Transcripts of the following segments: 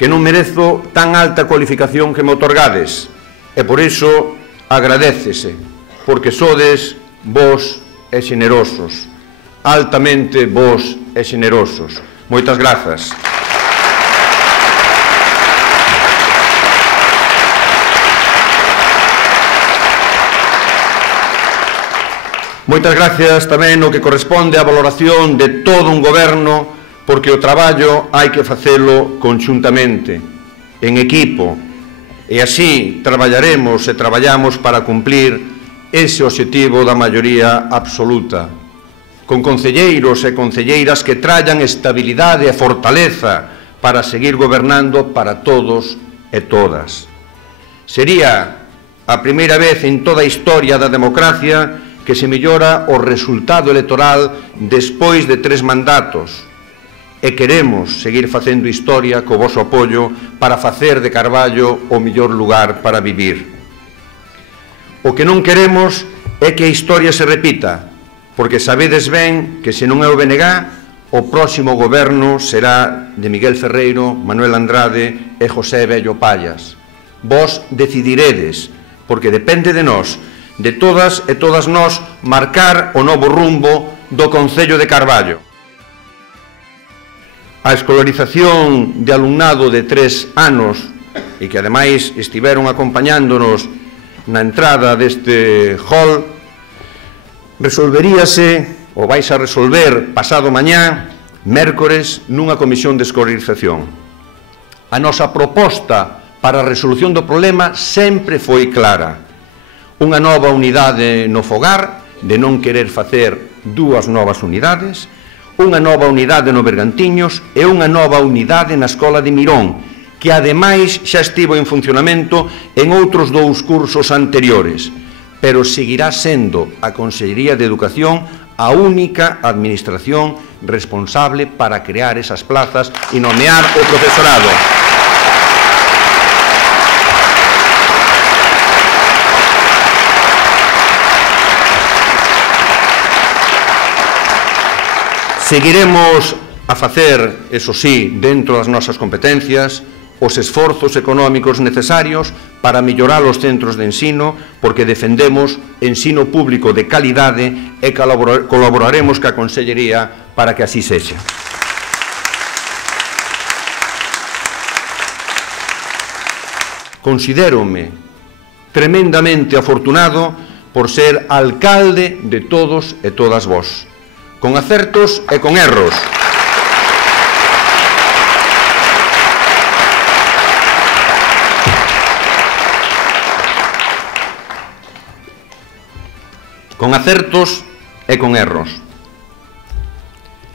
que non merezo tan alta cualificación que me otorgades, e por iso agradécese, porque sodes vos e xenerosos, altamente vos e xenerosos. Moitas grazas. Moitas gracias tamén no que corresponde á valoración de todo un goberno, porque o traballo hai que facelo conxuntamente, en equipo, e así traballaremos e traballamos para cumplir ese obxectivo da maioría absoluta, con concelleiros e concelleiras que traian estabilidade e fortaleza para seguir gobernando para todos e todas. Sería a primeira vez en toda a historia da democracia que se mellora o resultado electoral despois de 3 mandatos, e queremos seguir facendo historia co voso apoio para facer de Carballo o mellor lugar para vivir. O que non queremos é que a historia se repita, porque sabedes ben que se non é o BNG, o próximo goberno será de Miguel Ferreiro, Manuel Andrade e José Bello Pallas. Vos decidiredes, porque depende de nós, de todas e todas nós, marcar o novo rumbo do Concello de Carballo. A escolarización de alumnado de 3 anos e que ademais estiveron acompañándonos na entrada deste hall resolveríase, ou vais a resolver pasado mañá, mércores, nunha comisión de escolarización. A nosa proposta para a resolución do problema sempre foi clara. Unha nova unidade no fogar, de non querer facer 2 novas unidades, unha nova unidade no Bergantiños e unha nova unidade na Escola de Mirón, que ademais xa estivo en funcionamento en outros 2 cursos anteriores, pero seguirá sendo a Consellería de Educación a única administración responsable para crear esas plazas e nomear o profesorado. Seguiremos a facer, eso sí, dentro das nosas competencias, os esforzos económicos necesarios para mellorar os centros de ensino, porque defendemos ensino público de calidade e colaboraremos ca Consellería para que así sexa. Considérome tremendamente afortunado por ser alcalde de todos e todas vós, con acertos e con erros. Con acertos e con erros.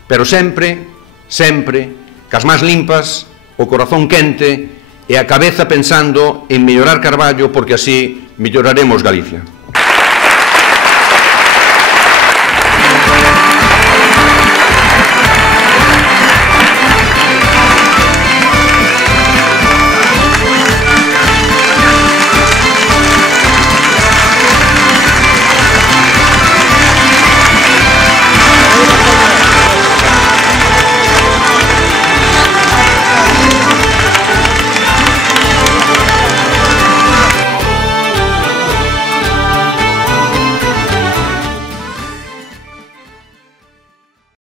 Pero sempre, cas más limpas, o corazón quente e a cabeza pensando en mellorar Carballo, porque así melloraremos Galicia.